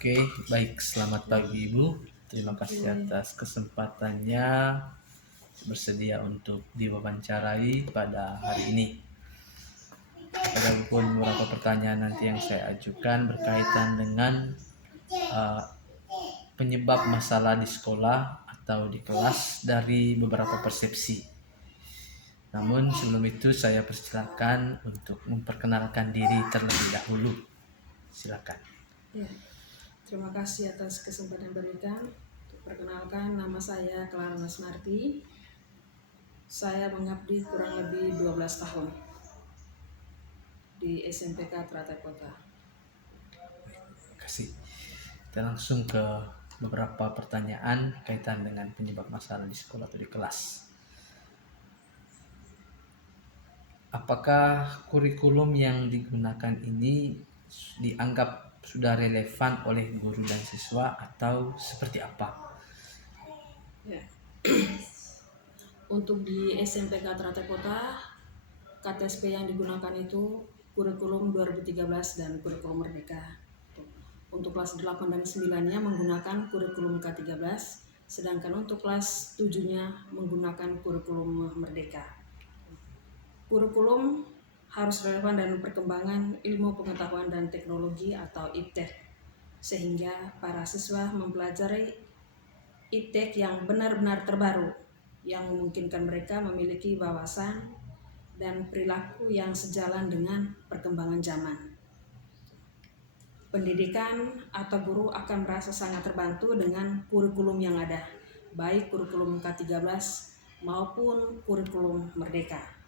Oke, baik. Selamat pagi Ibu. Terima kasih atas kesempatannya bersedia untuk diwawancarai pada hari ini. Ada pun beberapa pertanyaan nanti yang saya ajukan berkaitan dengan uh, penyebab masalah di sekolah atau di kelas dari beberapa persepsi. Namun sebelum itu saya persilakan untuk memperkenalkan diri terlebih dahulu. Silakan. Ya, terima kasih atas kesempatan yang berikan. Perkenalkan, nama saya Clara Nasmarti. Saya mengabdi kurang lebih 12 tahun di SMPK Teratai Kota. Terima kasih. Kita langsung ke beberapa pertanyaan kaitan dengan penyebab masalah di sekolah atau di kelas. Apakah kurikulum yang digunakan ini dianggap sudah relevan oleh guru dan siswa atau seperti apa? Ya. Untuk di SMPK Teratai Kota, KTSP yang digunakan itu kurikulum 2013 dan kurikulum Merdeka. Untuk kelas 8 dan 9-nya menggunakan kurikulum K13, sedangkan untuk kelas 7-nya menggunakan kurikulum Merdeka. Kurikulum harus relevan dan perkembangan ilmu pengetahuan dan teknologi atau IPTEK, sehingga para siswa mempelajari IPTEK yang benar-benar terbaru, yang memungkinkan mereka memiliki wawasan dan perilaku yang sejalan dengan perkembangan zaman. Pendidikan atau guru akan merasa sangat terbantu dengan kurikulum yang ada, baik kurikulum K13 maupun kurikulum Merdeka.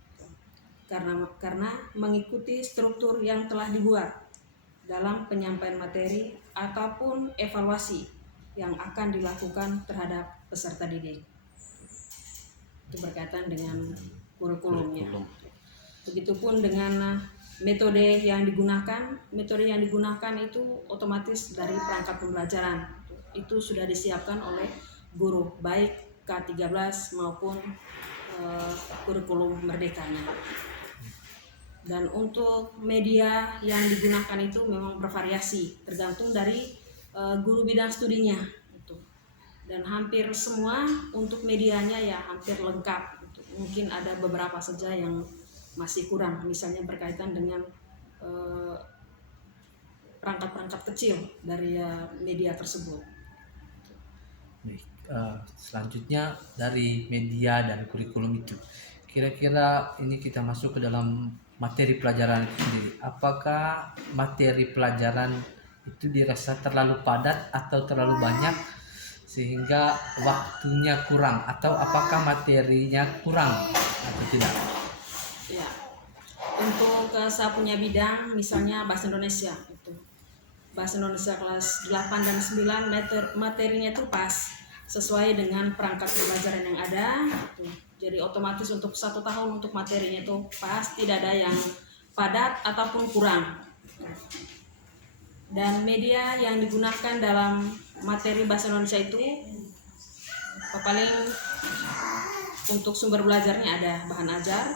Karena mengikuti struktur yang telah dibuat dalam penyampaian materi ataupun evaluasi yang akan dilakukan terhadap peserta didik. Itu berkaitan dengan kurikulumnya. Begitupun dengan metode yang digunakan. Metode yang digunakan itu otomatis dari perangkat pembelajaran. Itu sudah disiapkan oleh guru, baik K13 maupun kurikulum merdekanya. Dan untuk media yang digunakan itu memang bervariasi, tergantung dari guru bidang studinya. Dan hampir semua untuk medianya ya hampir lengkap. Mungkin ada beberapa saja yang masih kurang, misalnya berkaitan dengan perangkat-perangkat kecil dari media tersebut. Baik, selanjutnya dari media dan kurikulum itu, kira-kira ini kita masuk ke dalam materi pelajaran itu sendiri. Apakah materi pelajaran itu dirasa terlalu padat atau terlalu banyak sehingga waktunya kurang, atau apakah materinya kurang atau tidak? Ya, untuk saya punya bidang misalnya bahasa Indonesia itu. Bahasa Indonesia kelas 8 dan 9 materinya itu pas sesuai dengan perangkat pembelajaran yang ada gitu. Jadi otomatis untuk 1 tahun untuk materinya itu pas, tidak ada yang padat ataupun kurang. Dan media yang digunakan dalam materi bahasa Indonesia itu paling untuk sumber belajarnya ada bahan ajar,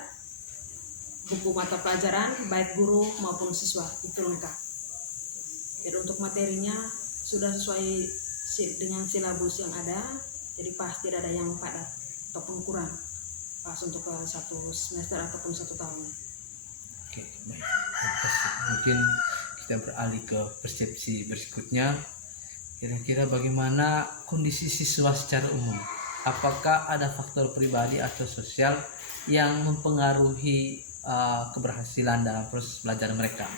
buku mata pelajaran baik guru maupun siswa, itu lengkap. Jadi untuk materinya sudah sesuai dengan silabus yang ada, jadi pas, tidak ada yang padat ataupun kurang, pas untuk 1 semester ataupun 1 tahun. Oke, baik. Mungkin kita beralih ke persepsi berikutnya. Kira-kira bagaimana kondisi siswa secara umum? Apakah ada faktor pribadi atau sosial yang mempengaruhi keberhasilan dalam proses belajar mereka?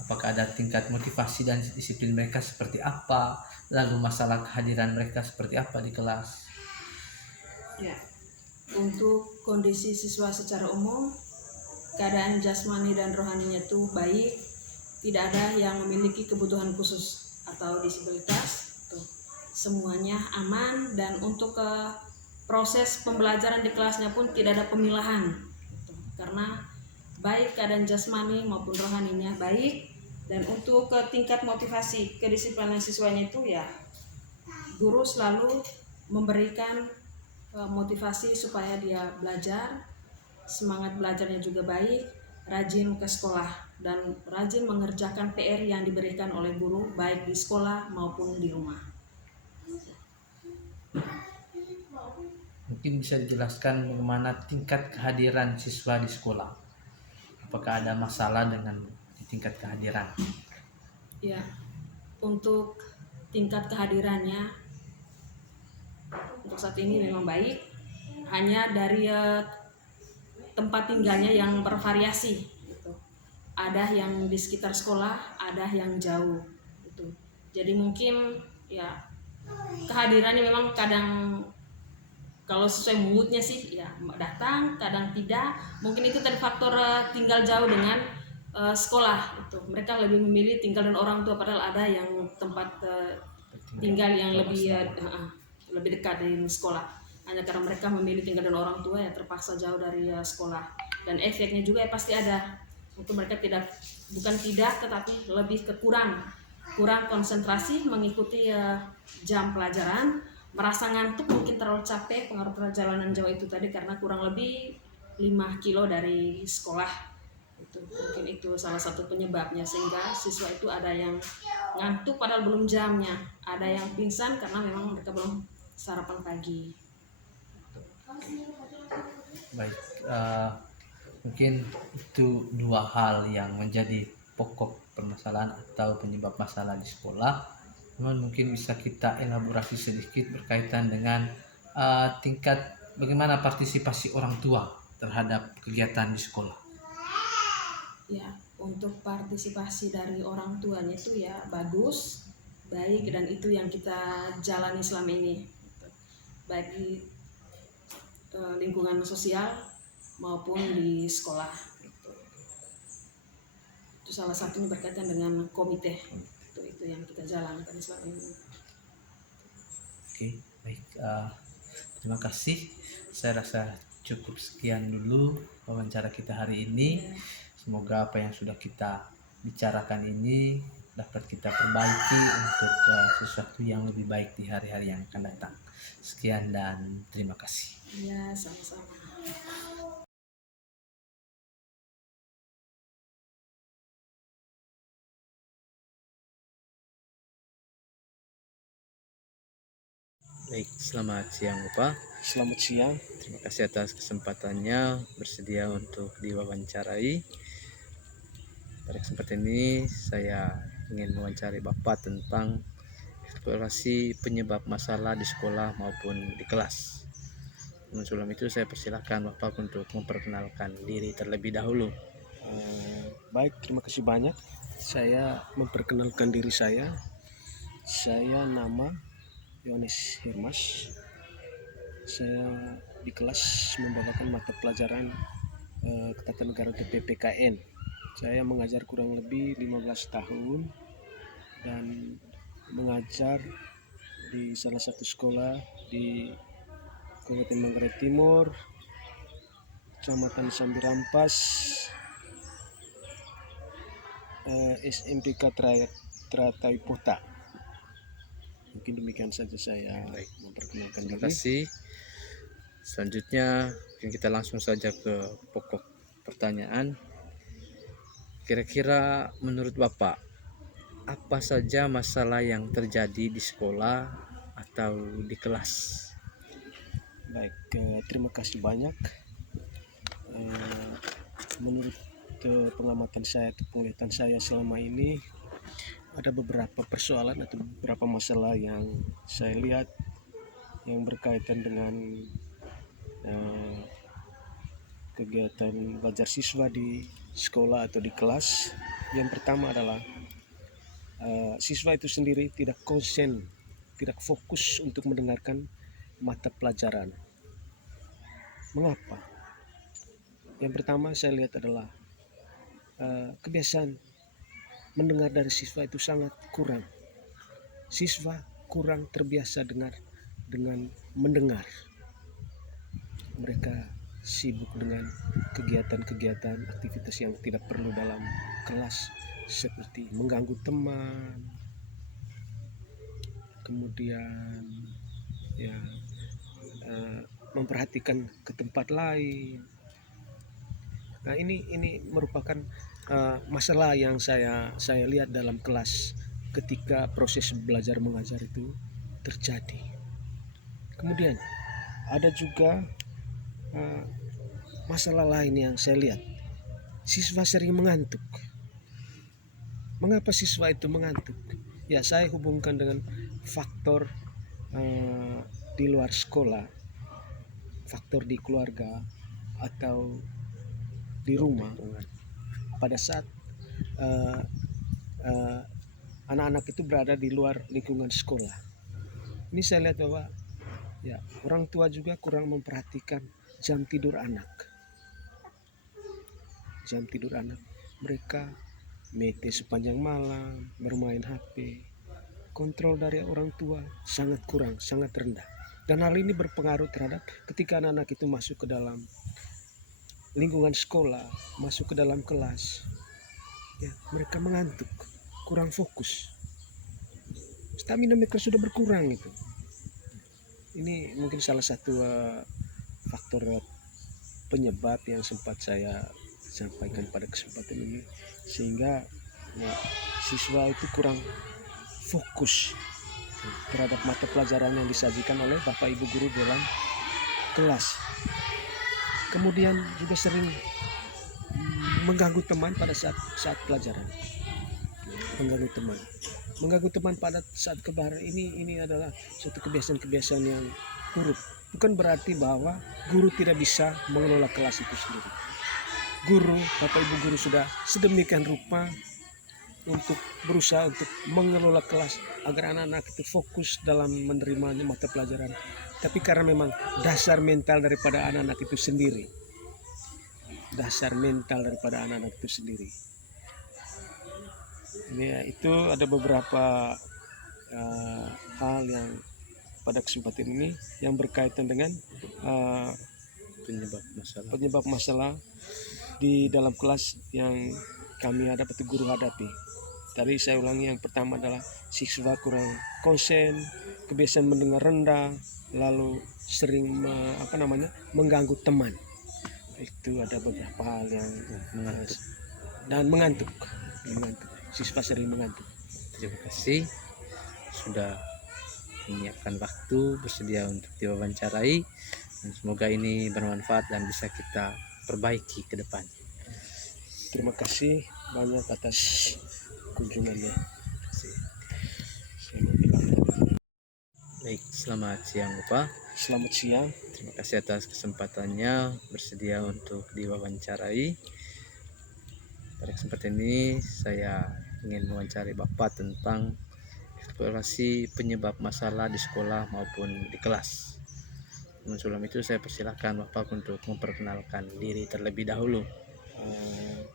Apakah ada tingkat motivasi dan disiplin mereka seperti apa? Lalu masalah kehadiran mereka seperti apa di kelas? Ya, untuk kondisi siswa secara umum, keadaan jasmani dan rohaninya itu baik, tidak ada yang memiliki kebutuhan khusus atau disabilitas. Semuanya aman, dan untuk proses pembelajaran di kelasnya pun tidak ada pemilahan. Karena baik keadaan jasmani maupun rohaninya baik. Dan untuk tingkat motivasi kedisiplinan siswanya itu ya guru selalu memberikan motivasi supaya dia belajar, semangat belajarnya juga baik, rajin ke sekolah dan rajin mengerjakan PR yang diberikan oleh guru baik di sekolah maupun di rumah. Mungkin bisa dijelaskan bagaimana tingkat kehadiran siswa di sekolah. Apakah ada masalah dengan tingkat kehadiran? Ya, untuk tingkat kehadirannya untuk saat ini memang baik, hanya dari tempat tinggalnya yang bervariasi gitu. Ada yang di sekitar sekolah, ada yang jauh gitu. Jadi mungkin ya kehadirannya memang kadang kalau sesuai moodnya sih ya datang, kadang tidak. Mungkin itu tadi faktor tinggal jauh dengan sekolah itu. Mereka lebih memilih tinggal dengan orang tua, padahal ada yang tempat tinggal yang lebih dekat dari sekolah. Hanya karena mereka memilih tinggal dengan orang tua ya terpaksa jauh dari sekolah. Dan efeknya juga ya pasti ada. Untuk mereka bukan tidak tetapi lebih kurang konsentrasi mengikuti jam pelajaran, merasa ngantuk, mungkin terlalu capek, pengaruh perjalanan jauh itu tadi karena kurang lebih 5 kilo dari sekolah. Itu mungkin itu salah satu penyebabnya, sehingga siswa itu ada yang ngantuk padahal belum jamnya, ada yang pingsan karena memang mereka belum sarapan pagi. Baik, mungkin itu dua hal yang menjadi pokok permasalahan atau penyebab masalah di sekolah. Namun mungkin bisa kita elaborasi sedikit berkaitan dengan tingkat bagaimana partisipasi orang tua terhadap kegiatan di sekolah. Ya, untuk partisipasi dari orang tuanya itu ya bagus, baik, dan itu yang kita jalani selama ini, baik di lingkungan sosial maupun di sekolah. Itu salah satunya berkaitan dengan komite. Itu yang kita jalankan selama ini. Oke, baik. Terima kasih. Saya rasa cukup sekian dulu wawancara kita hari ini. Semoga apa yang sudah kita bicarakan ini dapat kita perbaiki untuk sesuatu yang lebih baik di hari-hari yang akan datang. Sekian dan terima kasih. Ya, sama-sama. Baik, selamat siang Bapak. Selamat siang. Terima kasih atas kesempatannya bersedia untuk diwawancarai. Pada kesempatan ini saya ingin mewawancari Bapak tentang eksplorasi penyebab masalah di sekolah maupun di kelas. Namun sebelum itu saya persilahkan Bapak untuk memperkenalkan diri terlebih dahulu. Baik, terima kasih banyak. Saya memperkenalkan diri saya. Saya nama Yohanes Hirmas. Saya di kelas membawakan mata pelajaran Ketatanegaraan atau PPKN. Saya mengajar kurang lebih 15 tahun dan mengajar di salah satu sekolah di Kabupaten Manggarai Timur, Kecamatan Sambirampas, SMPK Teratai Pota. Mungkin demikian saja saya memperkenalkan Terima diri. kasih. Selanjutnya mungkin kita langsung saja ke pokok pertanyaan. Kira-kira menurut Bapak apa saja masalah yang terjadi di sekolah atau di kelas? Baik, terima kasih banyak. Menurut pengamatan saya atau penglihatan saya selama ini, ada beberapa persoalan atau beberapa masalah yang saya lihat yang berkaitan dengan kegiatan belajar siswa di sekolah atau di kelas. Yang pertama adalah siswa itu sendiri tidak konsen, tidak fokus untuk mendengarkan mata pelajaran. Mengapa? Yang pertama saya lihat adalah kebiasaan mendengar dari siswa itu sangat kurang. Siswa kurang terbiasa dengan mendengar. Mereka sibuk dengan kegiatan-kegiatan aktivitas yang tidak perlu dalam kelas, seperti mengganggu teman, kemudian ya memperhatikan ke tempat lain, Nah, ini merupakan masalah yang saya lihat dalam kelas ketika proses belajar mengajar itu terjadi. Kemudian ada juga masalah lain yang saya lihat, siswa sering mengantuk. Mengapa siswa itu mengantuk? Ya, saya hubungkan dengan faktor di luar sekolah, faktor di keluarga atau di rumah. Pada saat eh, eh, anak-anak itu berada di luar lingkungan sekolah, ini saya lihat bahwa ya orang tua juga kurang memperhatikan jam tidur anak. Jam tidur anak, mereka mete sepanjang malam, bermain HP. Kontrol dari orang tua sangat kurang, sangat rendah. Dan hal ini berpengaruh terhadap ketika anak-anak itu masuk ke dalam lingkungan sekolah, masuk ke dalam kelas, ya mereka mengantuk, kurang fokus. Stamina mereka sudah berkurang itu. Ini mungkin salah satu faktor penyebab yang sempat saya sampaikan pada kesempatan ini, sehingga ya, siswa itu kurang fokus terhadap mata pelajaran yang disajikan oleh Bapak Ibu guru dalam kelas. Kemudian juga sering mengganggu teman pada saat pelajaran. Mengganggu teman pada saat kebaran ini adalah suatu kebiasaan-kebiasaan yang buruk. Bukan berarti bahwa guru tidak bisa mengelola kelas itu sendiri. Guru, Bapak Ibu guru sudah sedemikian rupa untuk berusaha untuk mengelola kelas agar anak-anak itu fokus dalam menerima mata pelajaran. Tapi karena memang dasar mental daripada anak-anak itu sendiri, ya, itu ada beberapa hal yang pada kesempatan ini yang berkaitan dengan penyebab masalah di dalam kelas yang kami hadapi atau guru hadapi. Tadi saya ulangi, yang pertama adalah siswa kurang konsen, kebiasaan mendengar rendah, lalu sering mengganggu teman. Itu ada beberapa hal yang mengantuk dan mengantuk. Siswa sering mengantuk. Terima kasih sudah menyiapkan waktu, bersedia untuk diwawancarai, dan semoga ini bermanfaat dan bisa kita perbaiki ke depan. Terima kasih banyak atas kunjungannya. Baik, selamat siang Bapak. Selamat siang. Terima kasih atas kesempatannya bersedia untuk diwawancarai. Pada kesempatan ini saya ingin mewawancari Bapak tentang eksplorasi penyebab masalah di sekolah maupun di kelas. Sebelum itu saya persilahkan Bapak untuk memperkenalkan diri terlebih dahulu.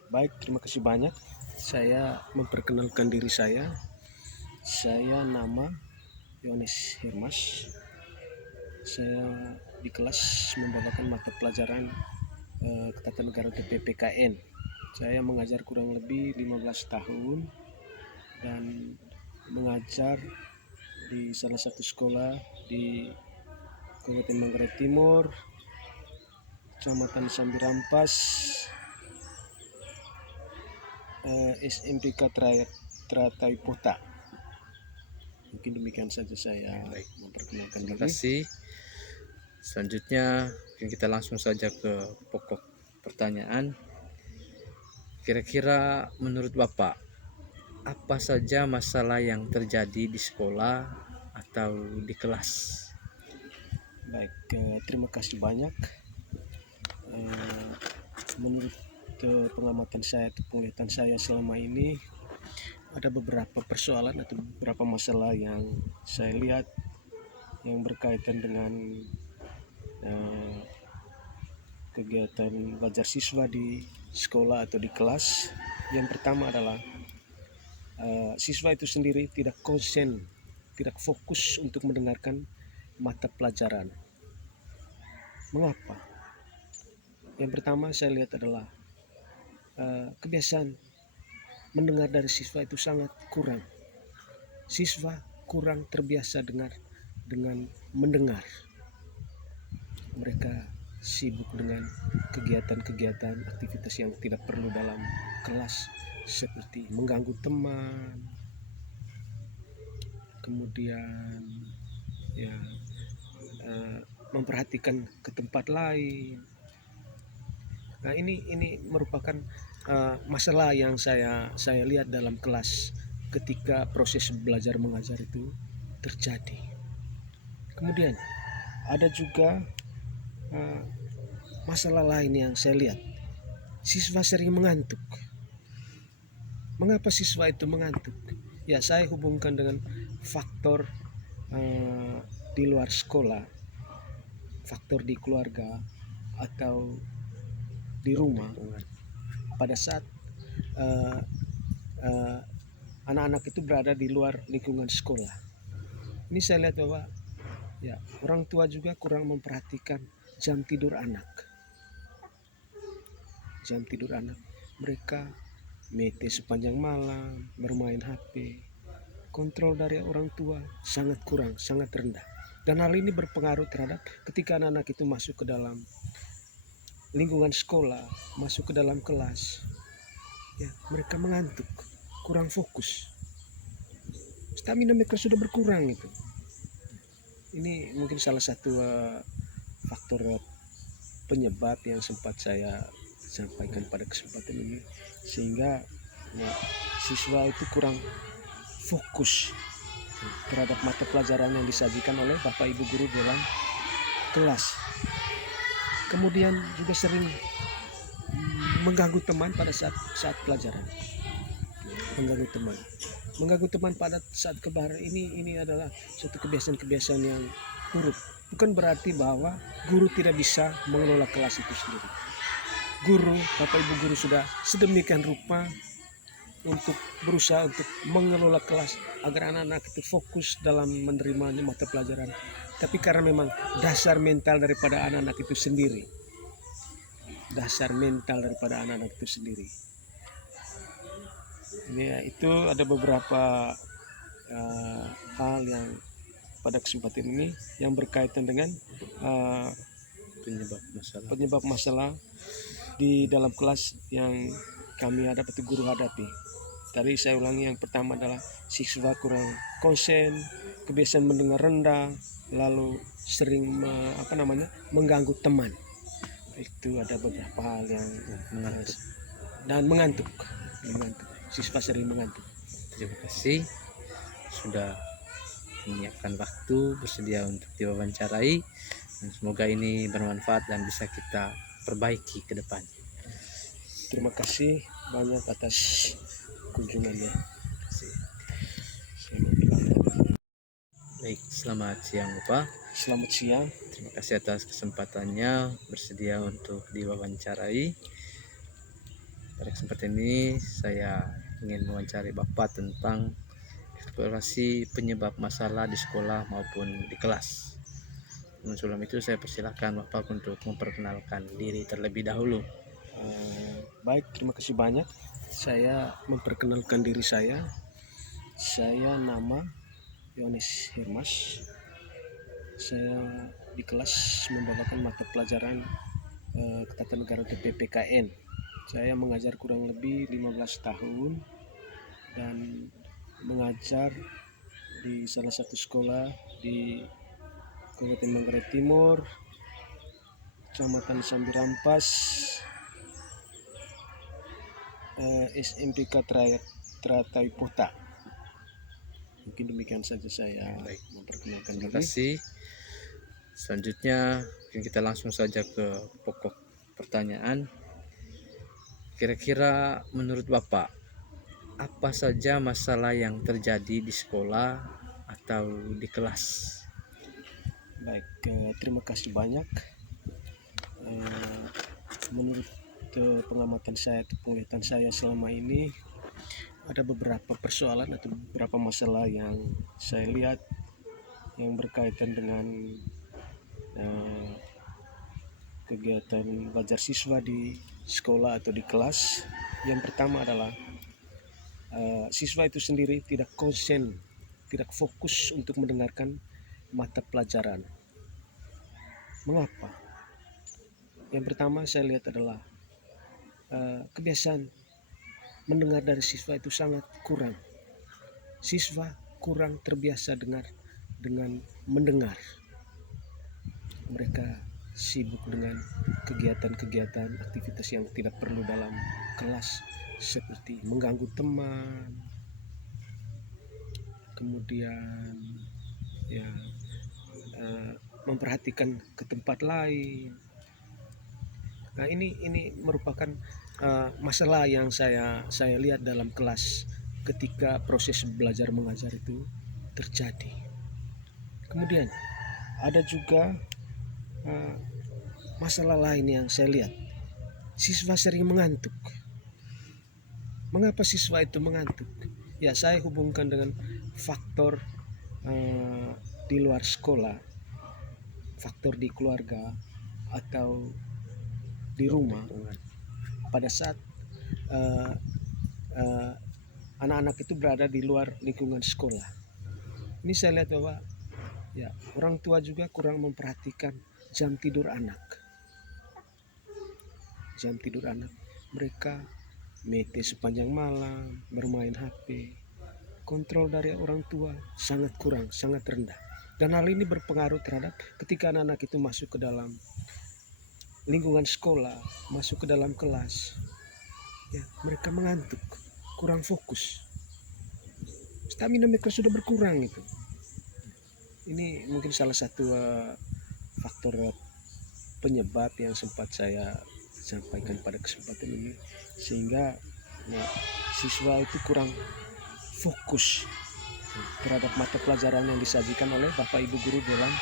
Baik, terima kasih banyak. Saya memperkenalkan diri saya. Saya nama Yohanes Hermas. Saya di kelas membawakan mata pelajaran Ketatanegaraan atau PPKN. Saya mengajar kurang lebih 15 tahun dan mengajar di salah satu sekolah di Kabupaten Manggarai Timur, Kecamatan Sambirampas, SMPK Teratai Pota. Mungkin demikian saja saya memperkenalkan Terima diri. kasih. Selanjutnya kita langsung saja ke pokok pertanyaan. Kira-kira menurut Bapak, apa saja masalah yang terjadi di sekolah atau di kelas? Baik, terima kasih banyak. Menurut pengamatan saya atau penglihatan saya selama ini, ada beberapa persoalan atau beberapa masalah yang saya lihat yang berkaitan dengan kegiatan belajar siswa di sekolah atau di kelas. Yang pertama adalah siswa itu sendiri tidak konsen, tidak fokus untuk mendengarkan mata pelajaran. Mengapa? Yang pertama saya lihat adalah kebiasaan mendengar dari siswa itu sangat kurang. Siswa kurang terbiasa dengan mendengar. Mereka sibuk dengan kegiatan-kegiatan aktivitas yang tidak perlu dalam kelas, seperti mengganggu teman, kemudian ya memperhatikan ke tempat lain. Nah, ini merupakan masalah yang saya lihat dalam kelas ketika proses belajar mengajar itu terjadi. Kemudian ada juga masalah lain yang saya lihat, siswa sering mengantuk. Mengapa siswa itu mengantuk? Ya, saya hubungkan dengan faktor di luar sekolah, faktor di keluarga atau di rumah. Pada saat anak-anak itu berada di luar lingkungan sekolah, ini saya lihat bahwa ya, orang tua juga kurang memperhatikan jam tidur anak. Jam tidur anak, mereka mete sepanjang malam, bermain HP. Kontrol dari orang tua sangat kurang, sangat rendah. Dan hal ini berpengaruh terhadap ketika anak-anak itu masuk ke dalam lingkungan sekolah, masuk ke dalam kelas, ya, mereka mengantuk, kurang fokus. Stamina mereka sudah berkurang itu. Ini mungkin salah satu faktor penyebab yang sempat saya sampaikan pada kesempatan ini, sehingga ya, siswa itu kurang fokus terhadap mata pelajaran yang disajikan oleh Bapak Ibu guru dalam kelas. Kemudian juga sering mengganggu teman pada saat pelajaran. Mengganggu teman pada saat kebar ini adalah suatu kebiasaan-kebiasaan yang buruk. Bukan berarti bahwa guru tidak bisa mengelola kelas itu sendiri. Guru, Bapak Ibu guru sudah sedemikian rupa untuk berusaha untuk mengelola kelas agar anak-anak itu fokus dalam menerima mata pelajaran. Tapi karena memang dasar mental daripada anak-anak itu sendiri, ya, itu ada beberapa hal yang pada kesempatan ini yang berkaitan dengan penyebab masalah di dalam kelas yang kami hadapi, guru hadapi. Tadi saya ulangi, yang pertama adalah siswa kurang konsen, kebiasaan mendengar rendah, lalu sering mengganggu teman. Itu ada beberapa hal yang mengantuk. Dan mengantuk. Siswa sering mengantuk. Terima kasih sudah menyiapkan waktu, bersedia untuk diwawancarai, dan semoga ini bermanfaat dan bisa kita perbaiki ke depan. Terima kasih banyak atas kunjungannya. Baik, selamat siang Bapak. Selamat siang. Terima kasih atas kesempatannya bersedia untuk diwawancarai. Pada kesempatan ini saya ingin mewawancari Bapak tentang eksplorasi penyebab masalah di sekolah maupun di kelas. Sebelum itu saya persilahkan Bapak untuk memperkenalkan diri terlebih dahulu. Baik, terima kasih banyak. Saya memperkenalkan diri saya. Saya nama Yohanes Hermas. Saya di kelas membawakan mata pelajaran Ketatanegaraan atau PPKN. Saya mengajar kurang lebih 15 tahun dan mengajar di salah satu sekolah di Kabupaten Manggarai Timur, Kecamatan Sambirampas, SMPK Teratai Pota. Mungkin demikian saja saya memperkenalkan diri. Terima kasih. Selanjutnya kita langsung saja ke pokok pertanyaan. Kira-kira menurut Bapak, apa saja masalah yang terjadi di sekolah atau di kelas? Baik, terima kasih banyak. Menurut pengamatan saya atau penglihatan saya selama ini, ada beberapa persoalan atau beberapa masalah yang saya lihat yang berkaitan dengan kegiatan belajar siswa di sekolah atau di kelas. Yang pertama adalah siswa itu sendiri tidak konsen, tidak fokus untuk mendengarkan mata pelajaran. Mengapa? Yang pertama saya lihat adalah kebiasaan mendengar dari siswa itu sangat kurang. Siswa kurang terbiasa dengan mendengar. Mereka sibuk dengan kegiatan-kegiatan aktivitas yang tidak perlu dalam kelas, seperti mengganggu teman, kemudian ya memperhatikan ke tempat lain. Nah, ini merupakan masalah yang saya lihat dalam kelas ketika proses belajar mengajar itu terjadi. Kemudian ada juga masalah lain yang saya lihat, siswa sering mengantuk. Mengapa siswa itu mengantuk? Ya, saya hubungkan dengan faktor di luar sekolah, faktor di keluarga atau di rumah. Pada saat anak-anak itu berada di luar lingkungan sekolah, ini saya lihat bahwa ya, orang tua juga kurang memperhatikan jam tidur anak. Mereka mete sepanjang malam, bermain HP. Kontrol dari orang tua sangat kurang, sangat rendah. Dan hal ini berpengaruh terhadap ketika anak-anak itu masuk ke dalam lingkungan sekolah, masuk ke dalam kelas, ya, mereka mengantuk, kurang fokus. Stamina mereka sudah berkurang itu. Ini mungkin salah satu faktor penyebab yang sempat saya sampaikan pada kesempatan ini, sehingga ya, siswa itu kurang fokus terhadap mata pelajaran yang disajikan oleh Bapak Ibu guru dalam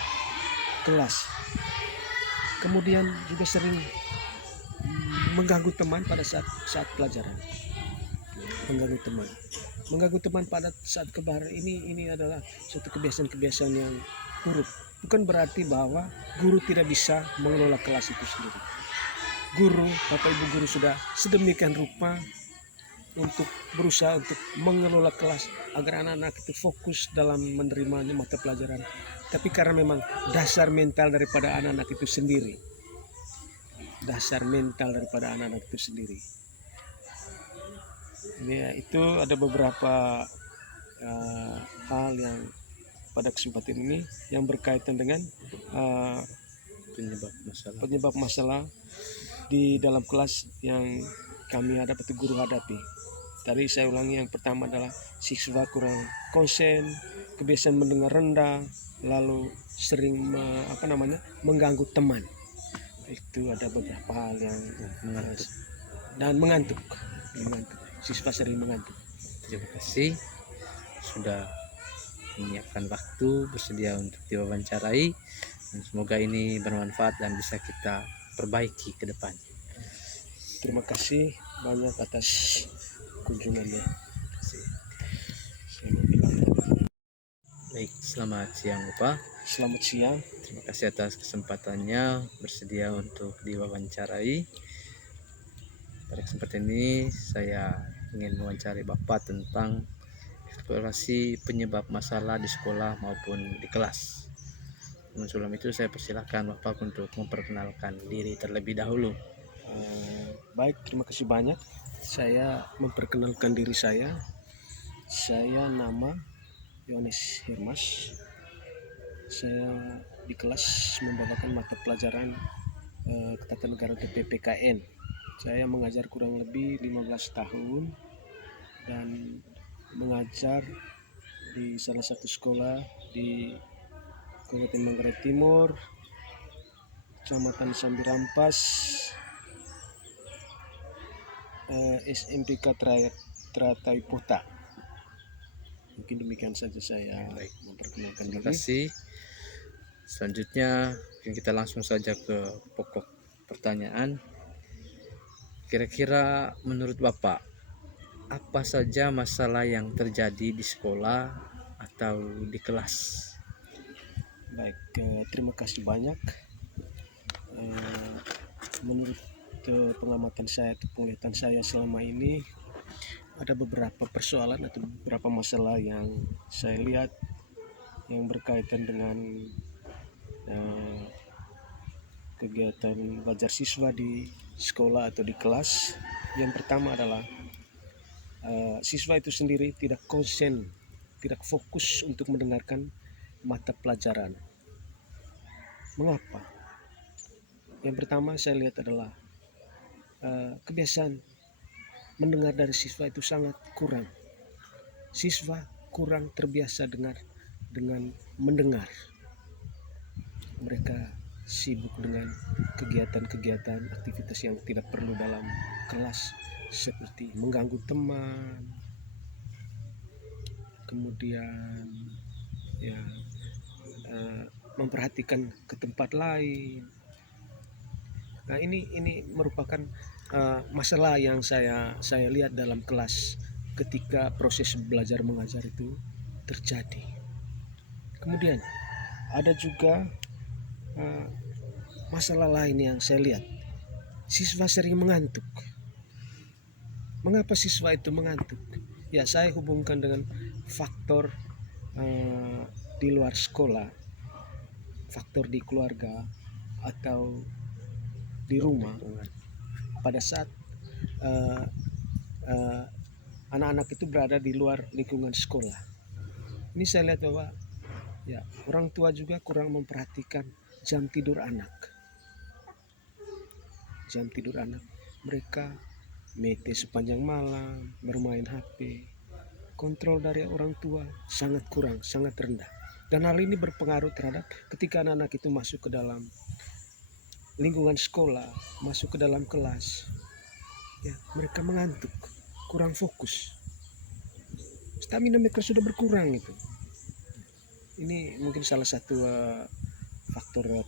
kelas. Kemudian juga sering mengganggu teman pada saat pelajaran. Mengganggu teman pada saat kebaharan ini adalah suatu kebiasaan-kebiasaan yang buruk. Bukan berarti bahwa guru tidak bisa mengelola kelas itu sendiri. Bapak Ibu guru sudah sedemikian rupa untuk berusaha untuk mengelola kelas agar anak-anak itu fokus dalam menerimanya mata pelajaran. Tapi karena memang dasar mental daripada anak-anak itu sendiri. Ya, itu ada beberapa hal yang pada kesempatan ini yang berkaitan dengan penyebab masalah di dalam kelas yang kami hadapi, atau guru hadapi. Tadi saya ulangi, yang pertama adalah siswa kurang konsen, kebiasaan mendengar rendah, lalu sering mengganggu teman. Itu ada beberapa hal yang mengantuk dan mengantuk. Siswa sering mengantuk. Terima kasih sudah menyiapkan waktu, bersedia untuk diwawancarai, dan semoga ini bermanfaat dan bisa kita perbaiki ke depan. Terima kasih banyak atas kunjungannya. Baik, selamat siang Bapak. Selamat siang. Terima kasih atas kesempatannya bersedia untuk diwawancarai. Pada kesempatan ini saya ingin mewawancari Bapak tentang eksplorasi penyebab masalah di sekolah maupun di kelas. Sebelum itu saya persilahkan Bapak untuk memperkenalkan diri terlebih dahulu. Baik, terima kasih banyak. Saya memperkenalkan diri saya. Saya nama Yohanes Hirmas. Saya di kelas membawakan mata pelajaran Ketatanegaraan atau PPKN. Saya mengajar kurang lebih 15 tahun dan mengajar di salah satu sekolah di Kabupaten Manggarai Timur, Kecamatan Sambirampas, SMPK Teratai Pota. Mungkin demikian saja saya memperkenalkan diri. Terima kasih. Selanjutnya kita langsung saja ke pokok pertanyaan. Kira-kira menurut Bapak, apa saja masalah yang terjadi di sekolah atau di kelas? Baik, terima kasih banyak. Menurut pengamatan saya atau penglihatan saya selama ini, ada beberapa persoalan atau beberapa masalah yang saya lihat yang berkaitan dengan kegiatan belajar siswa di sekolah atau di kelas. Yang pertama adalah siswa itu sendiri tidak konsen, tidak fokus untuk mendengarkan mata pelajaran. Mengapa? Yang pertama saya lihat adalah kebiasaan mendengar dari siswa itu sangat kurang. Siswa kurang terbiasa dengan mendengar. Mereka sibuk dengan kegiatan-kegiatan aktivitas yang tidak perlu dalam kelas, seperti mengganggu teman, kemudian ya memperhatikan ke tempat lain. Nah, ini merupakan masalah yang saya lihat dalam kelas ketika proses belajar mengajar itu terjadi. Kemudian ada juga masalah lain yang saya lihat, siswa sering mengantuk. Mengapa siswa itu mengantuk? Ya, saya hubungkan dengan faktor di luar sekolah, faktor di keluarga atau di rumah. Pada saat anak-anak itu berada di luar lingkungan sekolah, ini saya lihat bahwa ya, orang tua juga kurang memperhatikan jam tidur anak. Jam tidur anak, mereka mete sepanjang malam, bermain HP. Kontrol dari orang tua sangat kurang, sangat rendah. Dan hal ini berpengaruh terhadap ketika anak-anak itu masuk ke dalam lingkungan sekolah, masuk ke dalam kelas, ya, mereka mengantuk, kurang fokus. Stamina mereka sudah berkurang itu. Ini mungkin salah satu faktor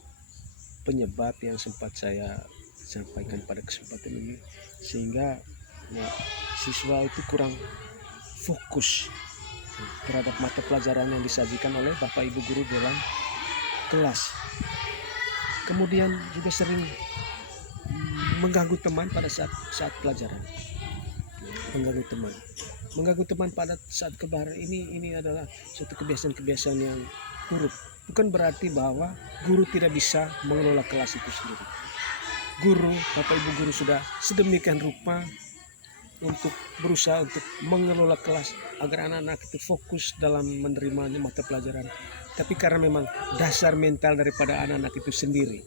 penyebab yang sempat saya sampaikan pada kesempatan ini, sehingga ya, siswa itu kurang fokus terhadap mata pelajaran yang disajikan oleh Bapak Ibu guru dalam kelas. Kemudian juga sering mengganggu teman pada saat pelajaran. Mengganggu teman pada saat kebaran ini adalah suatu kebiasaan-kebiasaan yang buruk. Bukan berarti bahwa guru tidak bisa mengelola kelas itu sendiri. Guru, Bapak Ibu guru sudah sedemikian rupa untuk berusaha untuk mengelola kelas agar anak-anak itu fokus dalam menerima mata pelajaran. Tapi karena memang dasar mental daripada anak-anak itu sendiri.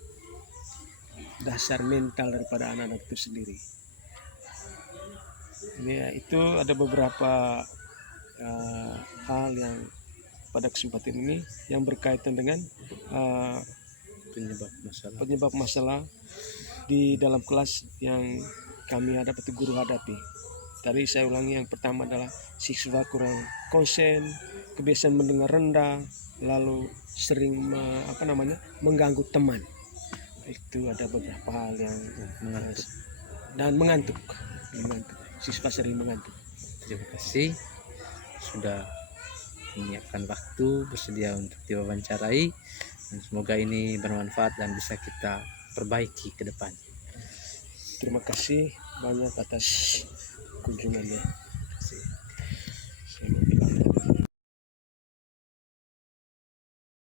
Ya, itu ada beberapa hal yang pada kesempatan ini yang berkaitan dengan penyebab masalah di dalam kelas yang kami hadapi, atau guru hadapi. Tadi saya ulangi, yang pertama adalah siswa kurang konsen, kebiasaan mendengar rendah, lalu sering mengganggu teman. Itu ada beberapa hal yang mengantuk dan mengantuk. Siswa sering mengantuk. Terima kasih sudah menyiapkan waktu, bersedia untuk diwawancarai, dan semoga ini bermanfaat dan bisa kita perbaiki ke depan. Terima kasih banyak atas kunjungannya.